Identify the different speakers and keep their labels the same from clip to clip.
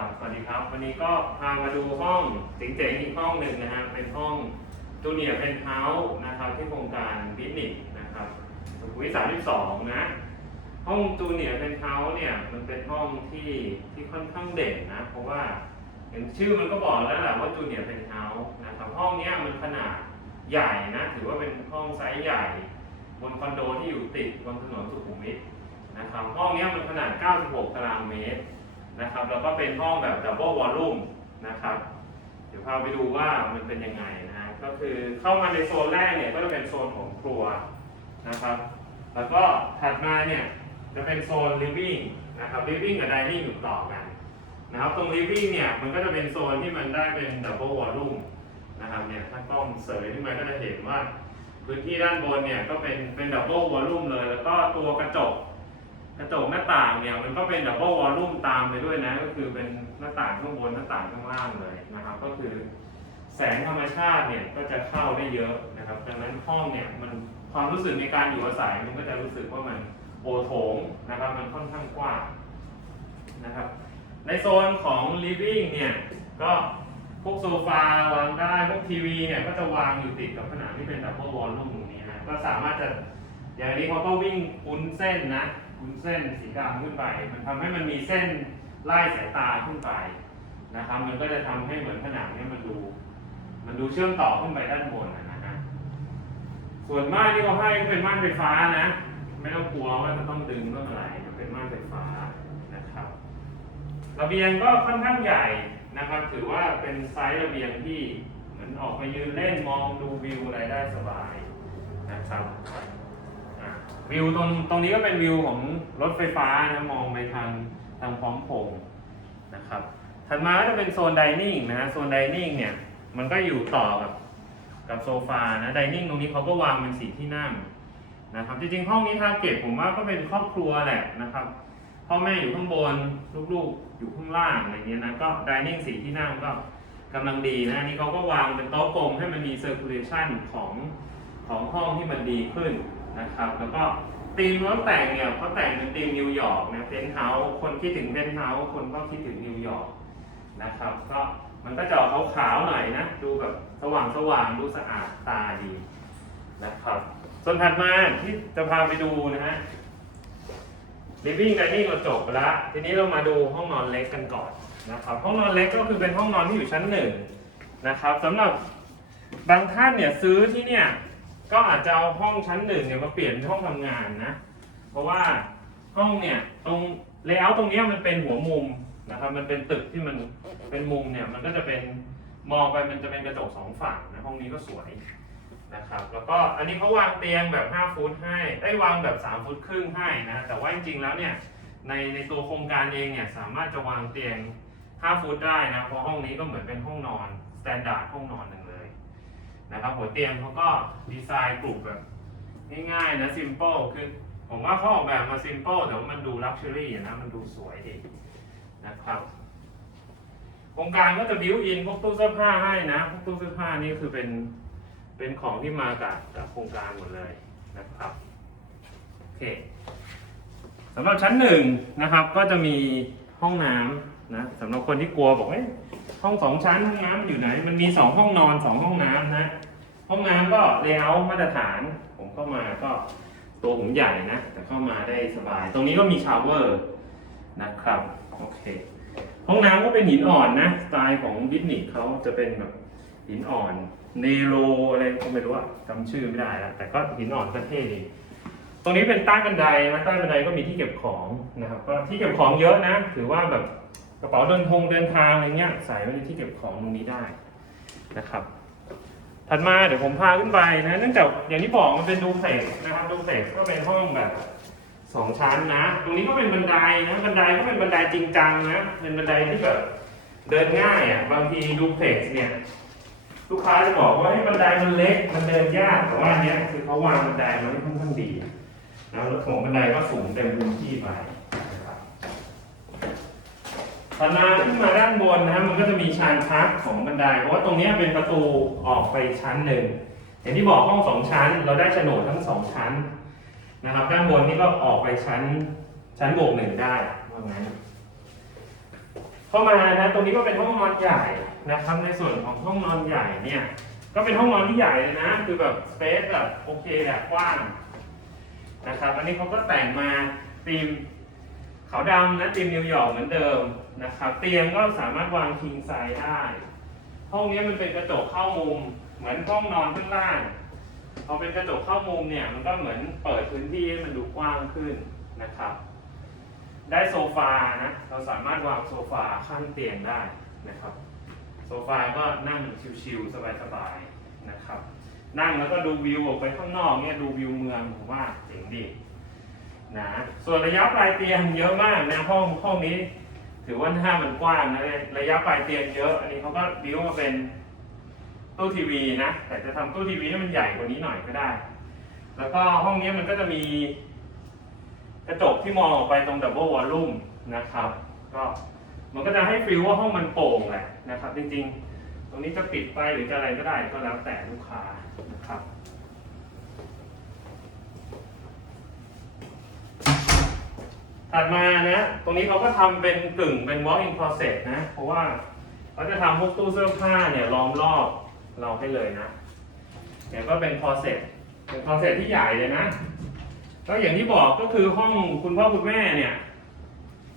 Speaker 1: ครับสวัสดีครับ วันนี้ก็พามาดูห้องเจ๋งๆอีกห้องหนึ่งนะฮะเป็นห้องจูเนียร์เพนท์เฮาส์นะครับที่โครงการบิสนิสนะครับสุขุมวิทสามสิบสองนะห้องจูเนียร์เพนท์เฮาส์เนี่ยมันเป็นห้องที่ที่ค่อนข้างเด่นนะเพราะว่าอย่างชื่อมันก็บอกแล้วแหละว่าจูเนียร์เพนท์เฮาส์นะครับห้องเนี้ยมันขนาดใหญ่นะถือว่าเป็นห้องไซส์ใหญ่ บนคอนโดที่อยู่ติดบนถนนสุขุมวิทนะครับห้องนี้มันขนาด 96 ตารางเมตร นะครับแล้วก็เป็นห้องแบบดับเบิลวอลลุ่มนะครับเดี๋ยวพาไปดูว่ามันเป็นยังไงนะฮะก็คือเข้ามาในโซนแรกเนี่ยก็จะเป็นโซนของครัวนะครับ แล้วก็ถัดมาเนี่ยจะเป็นโซน living นะครับ living กับ dining อยู่ต่อกันนะครับตรง living เนี่ยมันก็จะเป็นโซนที่มันได้เป็นดับเบิลวอลลุ่มนะครับเนี่ยถ้ากล้องเสยขึ้นมาก็จะเห็นว่า พื้นที่ด้านบนเนี่ยก็เป็นเป็นดับเบิลวอลลุ่มเลย แล้วก็ตัวกระจก กระจกหน้าต่างเนี่ยมันก็เป็นดับเบิลวอลลุ่มตามไปด้วยนะ ก็คือเป็นหน้าต่างข้างบนหน้าต่างข้างล่างเลยนะครับ ก็คือแสงธรรมชาติเนี่ยก็จะเข้าได้เยอะนะครับดังนั้นห้องเนี่ยมันความรู้สึกในการอยู่อาศัยมันก็จะรู้สึกว่ามันโอโถงนะครับ มันค่อนข้างกว้างนะครับ ในโซนของ living เนี่ยก็พวกโซฟาวางได้พวกทีวีเนี่ยก็จะวางอยู่ติดกับผนังที่เป็นดับเบิลวอลลุ่มตรงนี้นะก็สามารถจะอย่างนี้เขาก็วิ่งคุ้นเส้นนะ คุ้นเส้นสีดำขึ้นไป มันทำให้มันมีเส้นไล่สายตาขึ้นไปนะครับ มันก็จะทำให้เหมือนผนังเนี่ยมันดู มันดูเชื่อมต่อขึ้นไปด้านบนนะฮะส่วนม่านที่เขาให้ก็เป็นม่านไฟฟ้านะ ไม่ต้องกลัวว่าจะต้องดึงต้องอะไรมันเป็นม่านไฟฟ้านะครับระเบียงก็ค่อนข้างใหญ่นะครับ ถือว่าเป็นไซส์ระเบียงที่เหมือนออกมายืนเล่นมองดูวิวอะไรได้สบายนะครับอะ วิวตรงตรงนี้ก็เป็นวิวของรถไฟฟ้านะมองไปทางทางพร้อมพงนะครับ ถัดมาก็จะเป็นโซนดินิ่งนะโซนดินิ่งเนี่ยมันก็อยู่ต่อกับกับโซฟานะดินิ่งตรงนี้เขาก็วางเป็นสีที่นั่งนะครับจริงๆห้องนี้ทาเก็ตผมว่าก็เป็นครอบครัวแหละนะครับพ่อแม่อยู่ข้างบนลูกๆอยู่ข้างล่างอะไรเงี้ยนะก็ดิเนิ่งสีที่นั่งก็กำลังดีนะนนี่เขาก็วางเป็นโต๊ะกลมให้มันมีเซอร์คูลเลชันของของห้องที่มันดีขึ้น นะครับ แล้วก็ธีมรถแต่งเนี่ยเขาแต่งเป็นธีมนิวยอร์กนะเพนท์เฮาส์คนคิดถึงเพนท์เฮาส์คนก็คิดถึงนิวยอร์กนะครับ ก็มันก็จะออกขาวๆหน่อยนะ ดูแบบสว่างสว่างๆดูสะอาดตาดีนะครับ ส่วนถัดมาที่จะพาไปดูนะฮะ living dining เราจบไปแล้ว ทีนี้เรามาดูห้องนอนเล็กกันก่อนนะครับ ห้องนอนเล็กก็คือเป็นห้องนอนที่อยู่ชั้นหนึ่งนะครับสำหรับบางท่านเนี่ยซื้อที่เนี่ย ก็อาจจะเอาห้องชั้นหนึ่งเนี่ยมาเปลี่ยนเป็นห้องทำงานนะ เพราะว่าห้องเนี่ยตรงเลเยอร์ตรงนี้มันเป็นหัวมุมนะครับ มันเป็นตึกที่มันเป็นมุมเนี่ยมันก็จะเป็นมองไปมันจะเป็นกระจกสองฝั่งนะห้องนี้ก็สวยนะครับ แล้วก็อันนี้เขาวางเตียงแบบ 5 ฟุตให้ได้วางแบบ 3 ฟุตครึ่งให้นะแต่ว่าจริงๆแล้วเนี่ยในในตัวโครงการเองเนี่ยสามารถจะวางเตียง 5 ฟุตได้นะเพราะห้องนี้ก็เหมือนเป็นห้องนอนสแตนดาร์ดห้องนอนหนึ่ง นะครับหัวเตียงเขาก็ดีไซน์กลุ่มแบบง่ายๆนะซิมเ l ิลคือผมว่าเขาออกแบบมาซิมเ l ิลแต่ว่ามันดูลักชัวรี่นะมันดูสวยดีนะครับโครงการก็จะบิวอินพวกตู้เสื้อผ้าให้นะพวกตู้เสื้อผ้านี่คือเป็นเป็นของที่มากับกับโครงการหมดเลยนะครับโอเคสำหรับชั้นหนึ่งนะครับก็จะมีห้องน้ำนะสำหรับคนที่กลัวบอกเอ้ย ห้องสองชั้นห้องน้ำอยู่ไหน มันมีสองห้องนอนสองห้องน้ำนะ ห้องน้ำก็เลเยอร์มาตรฐาน ผมเข้ามาก็ตัวผมใหญ่นะ แต่เข้ามาได้สบาย ตรงนี้ก็มีชาวเวอร์นะครับโอเค ห้องน้ำก็เป็นหินอ่อนนะ สไตล์ของบิทนิกเขาจะเป็นแบบหินอ่อนเนโรอะไรก็ไม่รู้อะจำชื่อไม่ได้แล้วแต่ก็หินอ่อนก็เท่ดีตรงนี้เป็นใต้บันไดนะใต้บันไดก็มีที่เก็บของนะครับก็ที่เก็บของเยอะนะ ถือว่าแบบ กระเป๋าเดินทงเดินทางอะไรเงี้ยใส่ไว้ในที่เก็บของตรงนี้ได้นะครับ ถัดมาเดี๋ยวผมพาขึ้นไปนะเนื่องจากอย่างที่บอกมันเป็นดูเพล็กนะครับดูเพล็กก็เป็นห้องแบบสองชั้นนะ ตรงนี้ก็เป็นบันไดนะบันไดก็เป็นบันไดจริงจังนะเป็นบันไดที่แบบเดินง่ายอะบางทีดูเพล็กเนี่ย ลูกค้าจะบอกว่าให้บันไดมันเล็กมันเดินยากแต่ว่าเนี้ยคือเขาวางบันไดมันค่อนข้างดีนะแล้วของบันไดก็สูงเต็มพื้นที่ไป นะครับถัดมาขึ้นมาด้านบนนะครับมันก็จะมีชานพักของบันไดเพราะว่าตรงนี้เป็นประตูออกไปชั้นหนึ่งอย่างที่บอกห้องสองชั้น เราได้โฉนดทั้งสองชั้นนะครับ ด้านบนนี่ก็ออกไปชั้นชั้นบวกหนึ่งได้ว่างั้นข้อเข้ามานะตรงนี้ก็เป็นห้องนอนใหญ่นะครับ ในส่วนของห้องนอนใหญ่เนี่ย ก็เป็นห้องนอนที่ใหญ่เลยนะ คือแบบสเปซแบบโอเคอะกว้างนะครับ อันนี้เขาก็แต่งมาธีม ขาวดำนะธีมนิวยอร์กเหมือนเดิมนะครับ เตียงก็สามารถวางคิงไซส์ได้ ห้องนี้มันเป็นกระจกเข้ามุม เหมือนห้องนอนข้างล่างพอเป็นกระจกเข้ามุมเนี่ยมันก็เหมือนเปิดพื้นที่ให้มันดูกว้างขึ้นนะครับ ได้โซฟานะเราสามารถวางโซฟาข้างเตียงได้นะครับ โซฟาก็นั่งชิวๆสบายๆนะครับ นั่งแล้วก็ดูวิวออกไปข้างนอกเนี่ยดูวิวเมืองผมว่าเจ๋งดี นะส่วนระยะปลายเตียงเยอะมากนะห้องห้องนี้ ถือว่าถ้ามันกว้างนะระยะปลายเตียงเยอะ อันนี้เขาก็บิวมาเป็นตู้ทีวีนะแต่จะทำตู้ทีวีให้มันใหญ่กว่านี้หน่อยก็ได้ แล้วก็ห้องนี้มันก็จะมีกระจกที่มองออกไปตรงดับเบิลวอลลุ่มนะครับก็มันก็จะให้ฟีลว่าห้องมันโปร่งแหละนะครับ จริงๆ ตรงนี้จะปิดไปหรือจะอะไรก็ได้ก็แล้วแต่ลูกค้านะครับ ถัดมานะ ตรงนี้เขาก็ทำเป็นกึ่งเป็น walk in closet นะ เพราะว่าเขาจะทำพวกตู้เสื้อผ้าเนี่ยล้อมรอบเราให้เลยนะเนี่ยก็เป็น closet เป็น closet ที่ใหญ่เลยนะก็อย่างที่บอกก็คือห้องคุณพ่อคุณแม่เนี่ย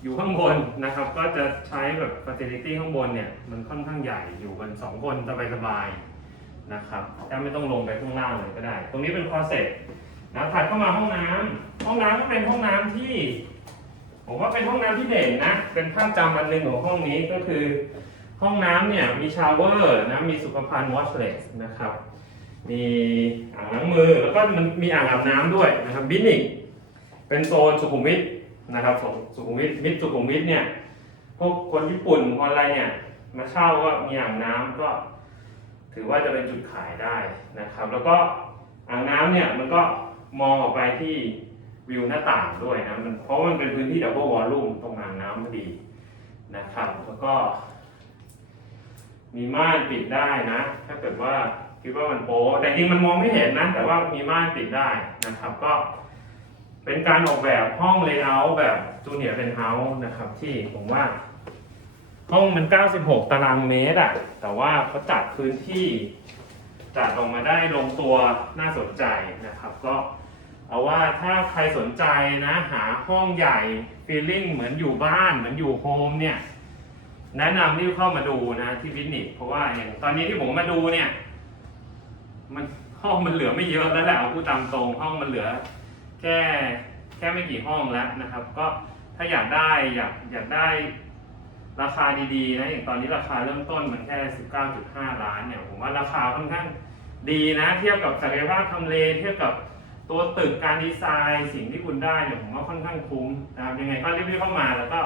Speaker 1: อยู่ข้างบนนะครับ ก็จะใช้แบบ facility ข้างบนเนี่ย มันค่อนข้างใหญ่อยู่กันสองคนสบายๆนะครับแทบไม่ต้องลงไปข้างล่างเลยก็ได้ ตรงนี้เป็น closet นะถัดเข้ามาห้องน้ำห้องน้ำก็เป็นห้องน้ำที่ ผมว่าเป็นห้องน้ำที่เด่นนะ เป็นภาพจำอันหนึ่งของห้องนี้ก็คือ ห้องน้ำเนี่ยมีชาวเวอร์นะมีสุขภัณฑ์ washless นะครับ มีอ่างล้างมือแล้วก็มันมีอ่างอาบน้ำด้วยนะครับบินิกเป็นโซนสุขุมวิทนะครับสสุขุมวิทมิตรสุขุมวิทเนี่ยพวกคนญี่ปุ่นคนอะไรเนี่ยมาเช่าก็มีอ่างน้ำก็ ถือว่าจะเป็นจุดขายได้นะครับ แล้วก็อ่างน้ำเนี่ยมันก็มองออกไปที่ วิวหน้าต่างด้วยนะมันเพราะมันเป็นพื้นที่ดับเบิลวอลลุ่มตรงอ่างน้ำพอดีนะครับแล้วก็ มีม่านปิดได้นะ ถ้าเกิดว่าคิดว่ามันโป๊แต่จริงมันมองไม่เห็นนะ แต่ว่ามีม่านปิดได้นะครับ ก็เป็นการออกแบบห้องเลเยอร์แบบจูเนียร์เป็นเฮาส์นะครับ ที่ผมว่า ห้องมัน 96 ตารางเมตรอะแต่ว่าเขาจัดพื้นที่จัดออกมาได้ลงตัวน่าสนใจนะครับ ก็ เอาว่าถ้าใครสนใจนะหาห้องใหญ่ฟีลลิ่งเหมือนอยู่บ้านเหมือนอยู่โฮมเนี่ยแนะนำรีบเข้ามาดูนะที่วินิจเพราะว่าอย่างตอนนี้ที่ผมมาดูเนี่ย มันห้องมันเหลือไม่เยอะแล้วแหละเอาพูดตามตรงห้องมันเหลือ แค่แค่ไม่กี่ห้องแล้วนะครับ ก็ถ้าอยากได้อยากอยากได้ราคาดีๆนะอย่างตอนนี้ราคาเริ่มต้นมันแค่ 19.5 ล้านเนี่ยผมว่าราคาค่อนข้างดีนะ เทียบกับศักยภาพทำเลเทียบกับ ตัวตึกการดีไซน์สิ่งที่คุณได้เนี่ยผมว่าค่อนข้างคุ้มนะครับยังไงก็รีบๆเข้ามาแล้วก็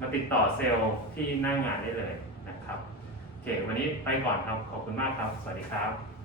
Speaker 1: มาติดต่อเซลล์ที่หน้างานได้เลยนะครับโอเควันนี้ไปก่อนครับขอบคุณมากครับ สวัสดีครับ